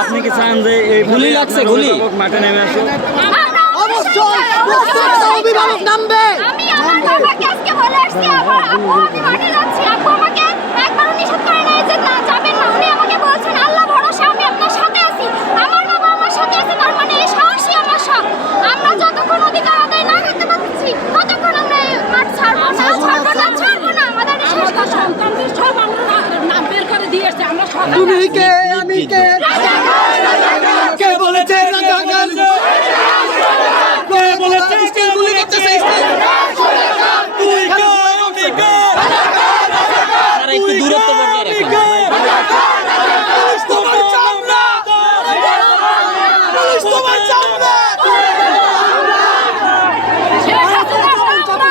আপনি কি চান যে এই গুলি লাগছে, গুলি? মাঠে নেমে আসো অবশ্যই নামবে আমি আমার আজকে বলে আসছি আমার মাঠে যাচ্ছি আপু আমাকে একবারও নিষেধ করে নাই যে না যাবেন না উনি আমাকে বলছেন আল্লাহ ভরসা আমি আপনার সাথে আছি আমার বাবা আমার সাথে আছে তার মানে এই সাহসী আমার সব আমরা যতক্ষণ অধিকার আদায় না করতে পারছি ততক্ষণ আমরা এই মাঠ ছাড়বো না ছাড়বো না ছাড়বো না আমাদের এই শেষ কথা সন্তানদের সব আমরা নাম বের করে দিয়ে এসছে আমরা সব তুমি কে? আমি কে বলেছে রাজাকার কে বলেছে কে গুলি করতেছে তুই কে আমি কে তারা একটু দূরত্ব বজায় রাখেন পুলিশ তোমার চামড়া পুলিশ তোমার চামড়া শেষ হাসিনা আমরা তুলে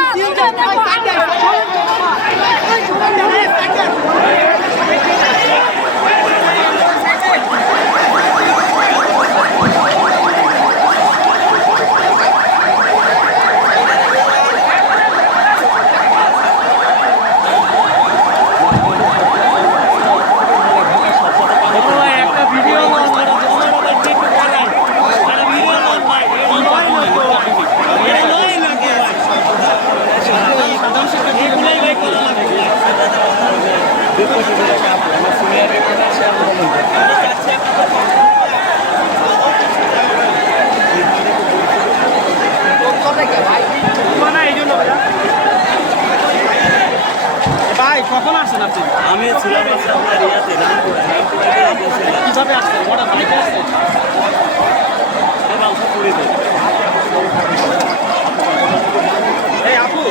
নেব একটা ভিডিও ভাই কখন আসছেন আপনি আমি ছিলাম কীভাবে আসছেন হঠাৎ বাইকে আসছেন পুরীতে এই আপু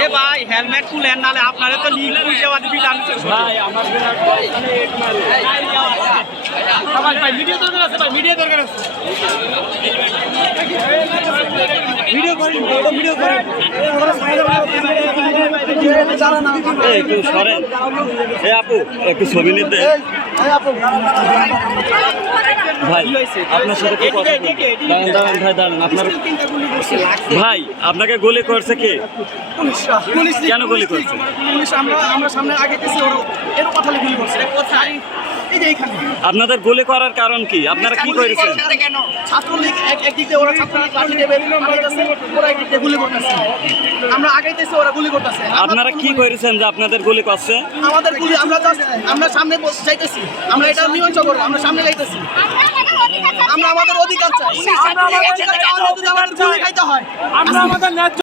এ ভাই হেলমেট খুলেন নালে আপনারে তো লিক বুঝে বাদ দিবি জানিস ভাই আমার সবাই ভাই ভিডিও দরকার আছে ভাই ভিডিও দরকার আছে। ভিডিও করি ভিডিও করেন। এই একটু সরেন এ আপু একটু ছবি নিতে। ভাই আপনার সাথে কি কথা দাঁড়ান দাঁড়ান ভাই দাঁড়ান আপনার ভাই আপনাকে গুলি করছে কে? কেন গুলি করছে? পুলিশ আমরা আমরা সামনে আগে গেছি ওরা এর কথা গুলি করছে। কোথায়? এই যে এইখানে। আপনাদের গুলি করার কারণ কি? আপনারা কি করেছেন? ছাত্রলীগ এক একদিক দিয়ে ওরা ছাত্রলীগ লাঠি দেবে আগাইতেছে ওরা একদিক দিয়ে গুলি করতেছে। আমরা আগাইতেছি ওরা গুলি করতেছে। আপনারা কি করেছেন যে আপনাদের গুলি করছে? আমাদের গুলি আমরা আমরা সামনে যাইতেছি। আমরা এটা মীমাংসা করব আমরা সামনে যাইতেছি। আমরা আমাদের অধিকার আমরা আমাদের অধিকার চাই আমরা আমাদের অধিকার চাই। আমাদের যদি আমাদের গুলি খাইতে হয় আমরা আমাদের ন্যায্য